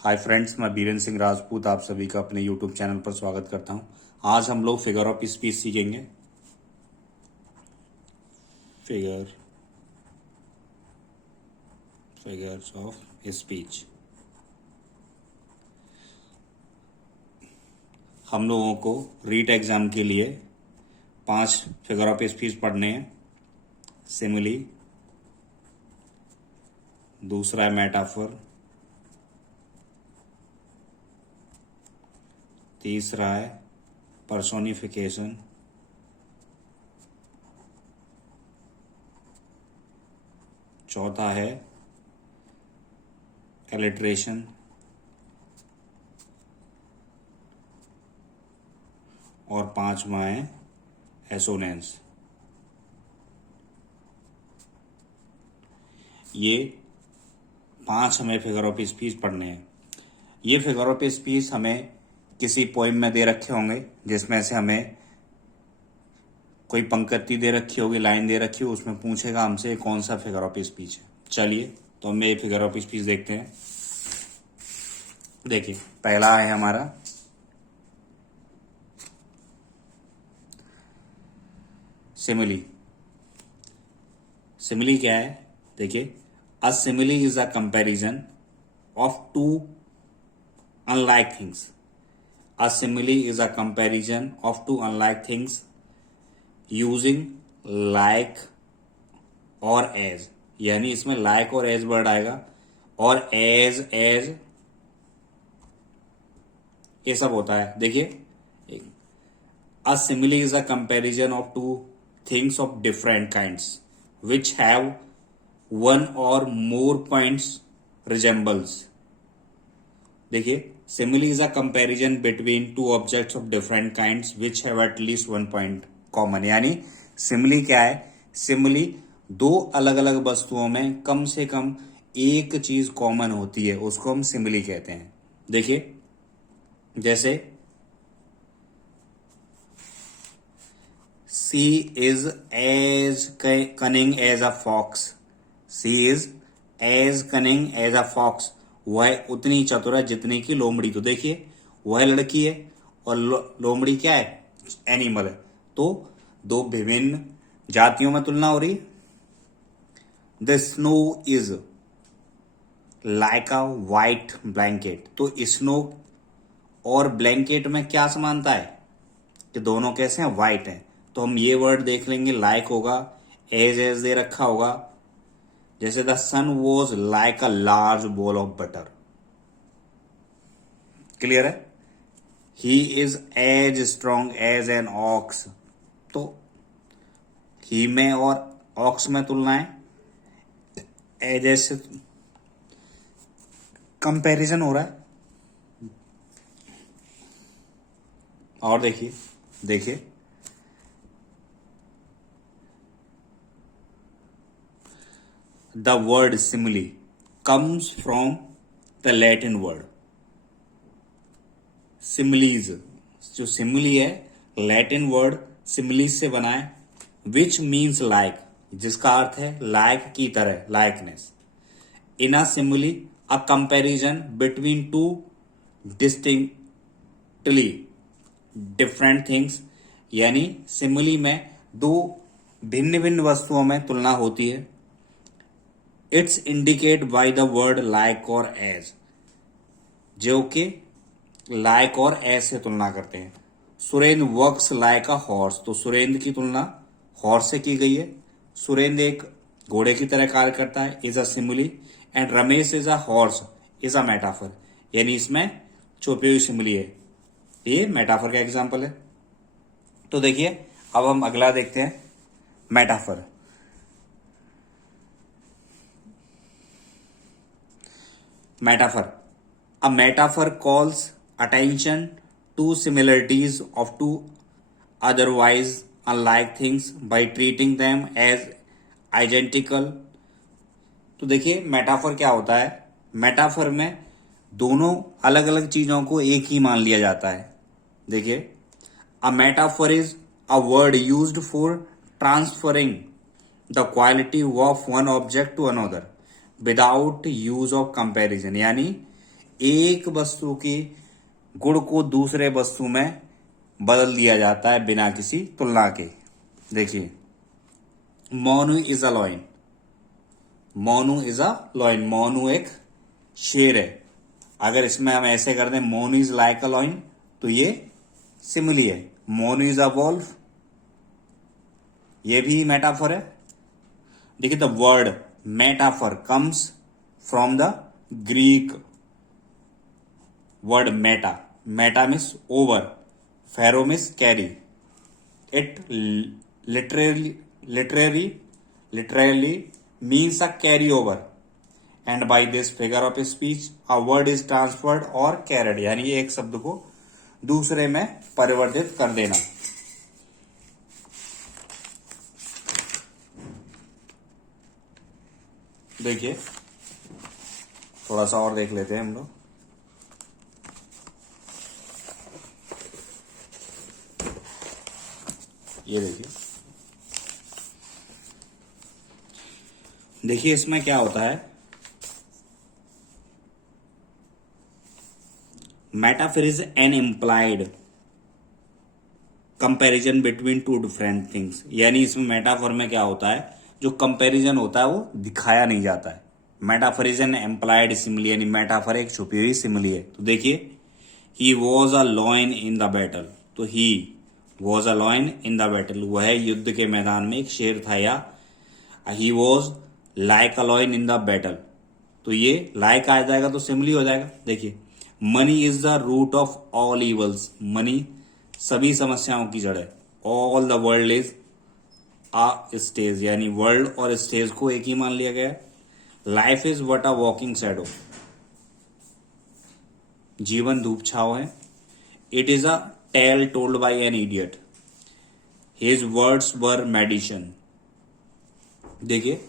Hi friends, मैं बीरेन सिंह राजपूत आप सभी का अपने यूट्यूब चैनल पर स्वागत करता हूं। आज हम लोग फिगर ऑफ स्पीच सीखेंगे। Figures of speech. हम लोगों को रीट एग्जाम के लिए 5 फिगर ऑफ स्पीच पढ़ने हैं। सिमिली, दूसरा है मेटाफर, तीसरा है पर्सोनिफिकेशन, चौथा है एलिट्रेशन, और पांचवा है एसोनेंस। ये 5 हमें फिगर ऑफ स्पीच पढ़ने हैं। ये फिगर ऑफ स्पीच हमें किसी पोइम में दे रखे होंगे, जिसमें से हमें कोई पंक्ति दे रखी होगी, लाइन दे रखी हो, उसमें पूछेगा हमसे कौन सा फिगर ऑफ स्पीच है। चलिए तो हम ये फिगर ऑफ स्पीच देखते हैं। देखिए, पहला है हमारा सिमिली। सिमिली क्या है? देखिए, a simile is a comparison of two unlike things. A simile is a comparison of two unlike things using like और as। यानी इसमें like और as वर्ड आएगा और as ये सब होता है। देखिए, a simile is a comparison of two things of different kinds which have one or more points resembles। देखिए, simile is a comparison between two objects of different kinds which have at least one point common. यानी simile क्या है? Simile दो अलग अलग वस्तुओं में कम से कम एक चीज कॉमन होती है, उसको हम सिमिली कहते हैं। देखिए, जैसे she is as cunning as a fox. She is as cunning as a fox. वह उतनी चतुर है जितनी की लोमड़ी। तो देखिए, वह लड़की है और लोमड़ी क्या है? एनिमल है। तो दो विभिन्न जातियों में तुलना हो रही है। The snow is like a white blanket. तो स्नो और ब्लैंकेट में क्या समानता है कि दोनों कैसे हैं? व्हाइट हैं। तो हम ये वर्ड देख लेंगे, लाइक होगा, एज दे रखा होगा। जैसे the sun was like a large ball of butter. Clear है? He is as strong as an ox. तो ही में और ऑक्स में तुलना है, एज से कंपैरिजन हो रहा है। और देखिए the word simile comes from the Latin word similes. जो सिमिली है, लैटिन वर्ड सिमिलीज से बना है, विच मीन्स लाइक, जिसका अर्थ है लाइक की तरह, likeness. In a simile a comparison between two distinctly different things. यानी सिमिली में दो भिन्न भिन्न वस्तुओं में तुलना होती है। It's indicate by the word like और एज, जो कि लाइक और एज से तुलना करते हैं। Surendra works like a horse. तो सुरेंद्र की तुलना हॉर्स से की गई है। सुरेंद्र एक घोड़े की तरह कार्य करता है, is a simile. And Ramesh is a horse is a metaphor. यानी इसमें छुपी हुई सिमिली है। ये मेटाफर का एग्जाम्पल है। तो देखिए, अब हम अगला देखते हैं, metaphor. Metaphor, a metaphor calls attention to similarities of two otherwise unlike things by treating them as identical। तो देखिए, मेटाफर क्या होता है? मेटाफर में दोनों अलग अलग चीजों को एक ही मान लिया जाता है। देखिए, a metaphor is a word used for transferring the quality of one object to another without use of comparison. यानी एक वस्तु की गुण को दूसरे वस्तु में बदल दिया जाता है बिना किसी तुलना के। देखिए, Monu is a lion, Monu is a lion, Monu एक शेर है। अगर इसमें हम ऐसे कर दें Monu is like a lion, तो ये सिमिली है। मोनू इज अ वॉल्फ, ये भी मेटाफर है। देखिए, the word metaphor comes from the Greek word meta, meta means over, phero means carry. It literally means a carry over, and by this figure of speech a word is transferred or carried, यानी एक शब्द को दूसरे में परिवर्तित कर देना। देखिए, थोड़ा सा और देख लेते हैं हम लोग। ये देखिए इसमें क्या होता है, metaphor is N implied comparison between two different things, यानी इसमें मेटाफर में क्या होता है, जो कंपैरिजन होता है वो दिखाया नहीं जाता है। Metaphor is an implied simile, यानी मेटाफर एक छुपी हुई सिमिली है। तो देखिए, he was a lion in the battle, तो he was a lion in the battle, वह युद्ध के मैदान में एक शेर था, या he was like a lion in the battle, तो ये लाइक आ जाएगा तो सिमिली हो जाएगा। देखिए, money is the root of all evils, money सभी समस्याओं की जड़ है। All the world is a stage, यानी वर्ल्ड और स्टेज को एक ही मान लिया गया। Life is what a walking shadow, जीवन धूप छाव है। It is a tale told by an idiot, his words were medicine. देखिए,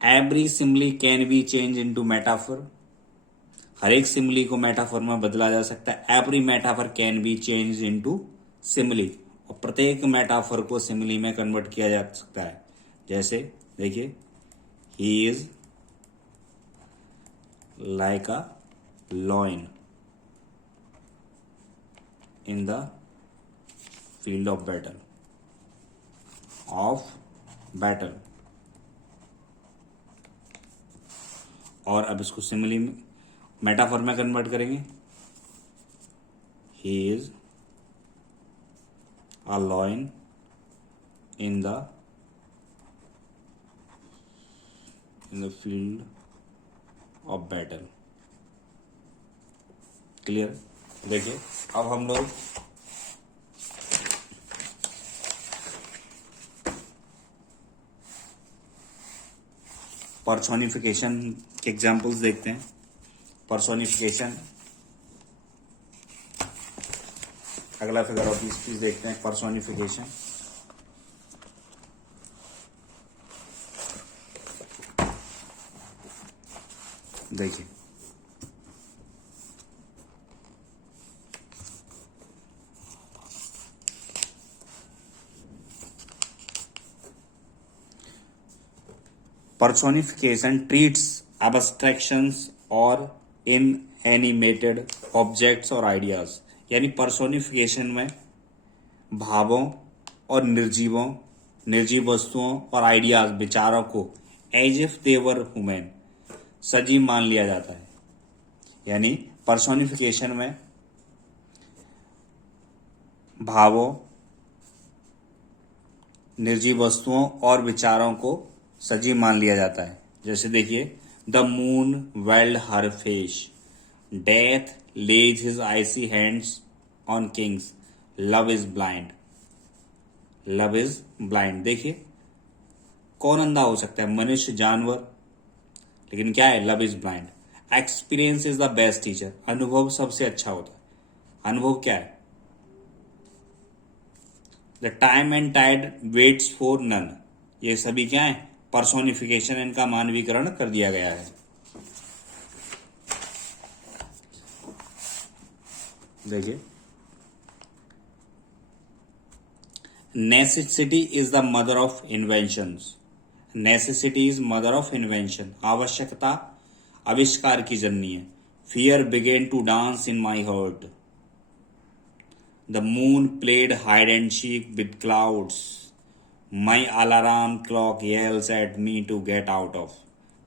every simile can be change into metaphor, हर एक सिमिली को मेटाफर में बदला जा सकता है। Every metaphor can be change into simile, और प्रत्येक मेटाफर को सिमिली में कन्वर्ट किया जा सकता है। जैसे देखिए, he is like a lion in the field of battle, और अब इसको सिमिली में मेटाफर में कन्वर्ट करेंगे। He is a lion in the field of battle. Clear? देखिए, अब हम लोग पर्सोनिफिकेशन के एग्जाम्पल्स देखते हैं। पर्सोनिफिकेशन, अगला फिगर ऑफ स्पीच देखते हैं। पर्सोनिफिकेशन, देखिए, personification treats abstractions or inanimated objects और ideas, यानी पर्सोनिफिकेशन में भावों और निर्जीव वस्तुओं और आइडियाज विचारों को as if they were human सजीव मान लिया जाता है। यानी पर्सोनिफिकेशन में भावों, निर्जीव वस्तुओं और विचारों को सजीव मान लिया जाता है। जैसे देखिए, the moon veiled her face, death lays his icy hands on kings, love is blind, love is blind. देखिए, कौन अंधा हो सकता है? मनुष्य, जानवर, लेकिन क्या है? Love is blind. Experience is the best teacher, अनुभव सबसे अच्छा होता है। अनुभव क्या है? The time and tide waits for none, ये सभी क्या है? पर्सोनिफिकेशन, इनका मानवीकरण कर दिया गया है। देखिए, necessity is the mother of inventions, necessity is mother of invention, आवश्यकता आविष्कार की जननी है। Fear began to dance in my heart. The moon played hide and seek with clouds. My alarm clock yells at me to get out of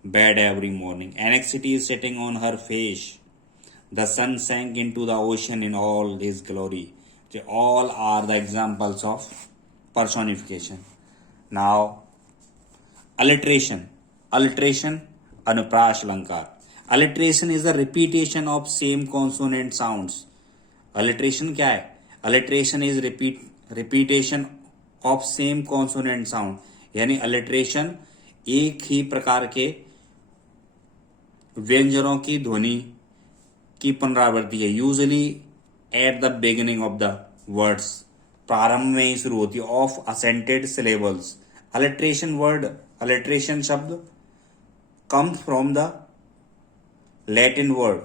bed every morning. Anxiety is sitting on her face. The sun sank into the ocean in all his glory. They all are the examples of personification. Now, alliteration. Alliteration, anuprash alankar. Alliteration is the repetition of same consonant sounds. Alliteration क्या है? Alliteration is repetition of same consonant sound. यानी alliteration एक ही प्रकार के व्यंजनों की ध्वनि की पुनरावृत्ति है. Usually at the beginning of the words, प्रारंभ में ही शुरू होती है. Of assented syllables. अलिट्रेशन शब्द comes from the Latin word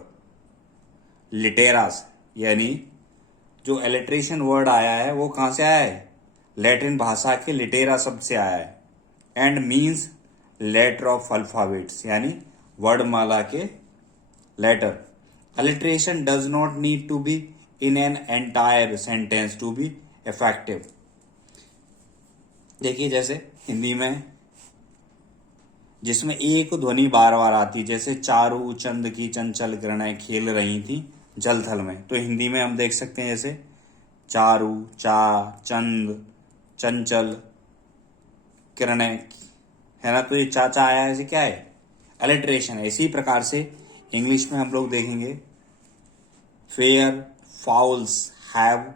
लिटेरास. यानी जो एलिट्रेशन वर्ड आया है वो कहां से आया है? लैटिन भाषा के लिटेरा शब्द से आया है. And means letter of alphabets, यानी वर्णमाला के लेटर. Alliteration does not need to be in an entire sentence to be effective. देखिए जैसे हिंदी में जिसमें एक ध्वनि बार बार आती, जैसे चारू चंद की चंचल किरणें खेल रही थी जल थल में, तो हिंदी में हम देख सकते हैं जैसे चारू, चा, चंद, चंचल, किरणें, है ना. तो ये चाचा आया है, क्या है? अलिट्रेशन है. इसी प्रकार से इंग्लिश में हम लोग देखेंगे fair, fowls, have,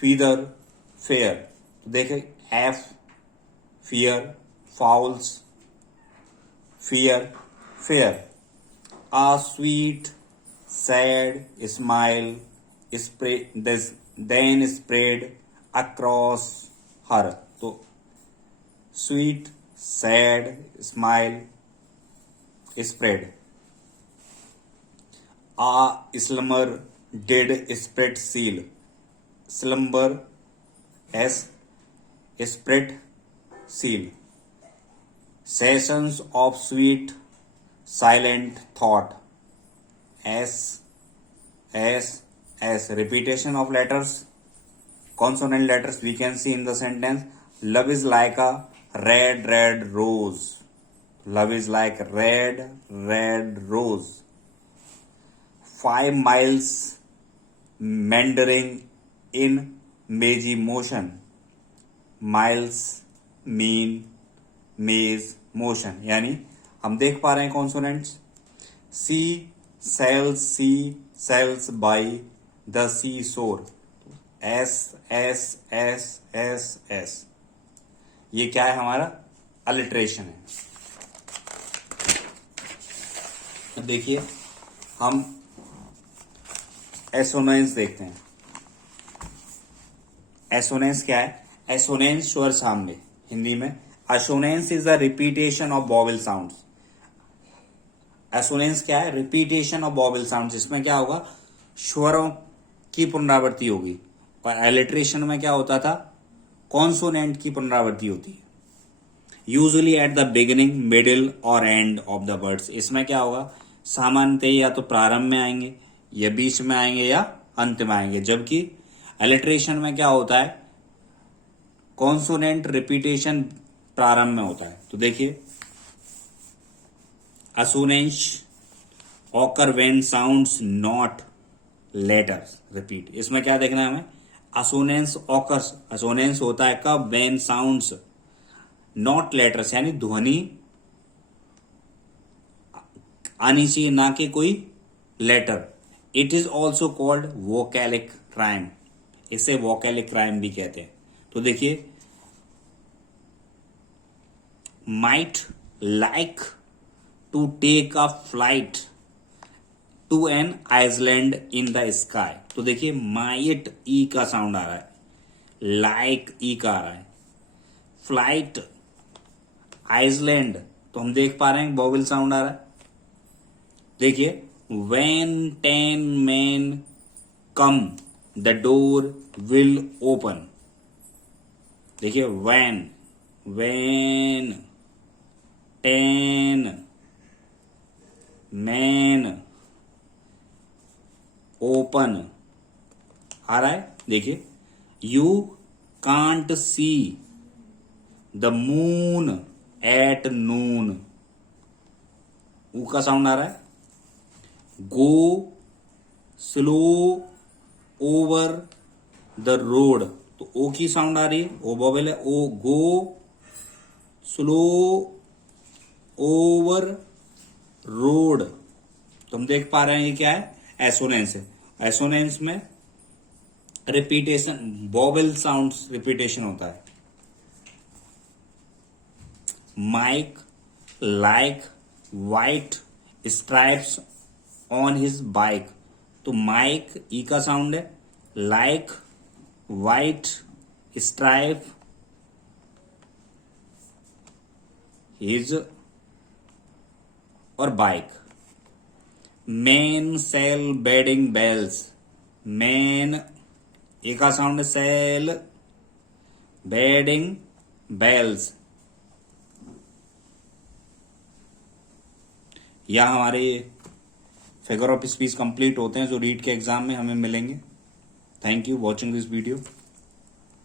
feather, fair. तो देखें F, fear, fowls, fear, fear. A sweet, sad smile then spread across her. तो sweet, sad smile spread. A slumber did spread seal. Slumber s spread seal. Sessions of sweet silent thought. S. Repetition of letters, consonant letters we can see in the sentence. Love is like a red rose. Love is like red rose. 5 miles meandering in mazy motion. Miles mean maze motion. यानी हम देख पा रहे हैं consonants. She sells by the sea shore. S S S S S. ये क्या है? हमारा अलिट्रेशन है. देखिए हम एसोनेंस देखते हैं. एसोनेंस क्या है? एसोनेंस स्वर सामने. हिंदी में assonance is the repetition of vowel sounds. assonance क्या है? Repetition of vowel sounds. इसमें क्या होगा? स्वरों की पुनरावृत्ति होगी. और एलिट्रेशन में क्या होता था? कॉन्सोनेंट की पुनरावृत्ति होती है. Usually at the beginning, middle और एंड ऑफ द वर्ड्स. इसमें क्या होगा? सामान्यतः या तो प्रारंभ में आएंगे, या बीच में आएंगे, या अंत में आएंगे. जबकि एलिट्रेशन में क्या होता है? कॉन्सोनेंट रिपीटेशन प्रारंभ में होता है. तो देखिए assonance occur when sounds not letters repeat. इसमें क्या देखना है हमें? assonance occurs. assonance होता है कब? when sounds not letters, यानी ध्वनि आनी चाहिए, ना कि कोई letter. It is also called vocalic rhyme. इसे वोकैलिक राइम भी कहते हैं. तो देखिए might like to take a flight to an island in the sky. तो देखिए might ई का साउंड आ रहा है, like ई का आ रहा है. फ्लाइट, आइसलैंड, तो हम देख पा रहे हैं वोवेल साउंड आ रहा है. देखिए when 10 men come the door will open. देखिए when 10 men ओपन आ रहा है, देखिए। You can't see the moon at noon, ऊ का साउंड आ रहा है। Go slow over the road, तो ओ की साउंड आ रही है, ओ बॉबल है। ओ गो स्लो ओवर रोड, तुम देख पा रहे हैं ये क्या है, एसोनेंस है। एसोनेंस में रिपीटेशन, बॉबल साउंड्स रिपीटेशन होता है। Mike like white stripes on his bike, तो माइक ई का साउंड है, लाइक वाइट स्ट्राइप हिज और bike. Man sell bedding bells, man ए का साउंड है, सेल बेडिंग बेल्स। या हमारे फिगर ऑफ स्पीच कंप्लीट होते हैं जो रीड के एग्जाम में हमें मिलेंगे। Thank you watching this video.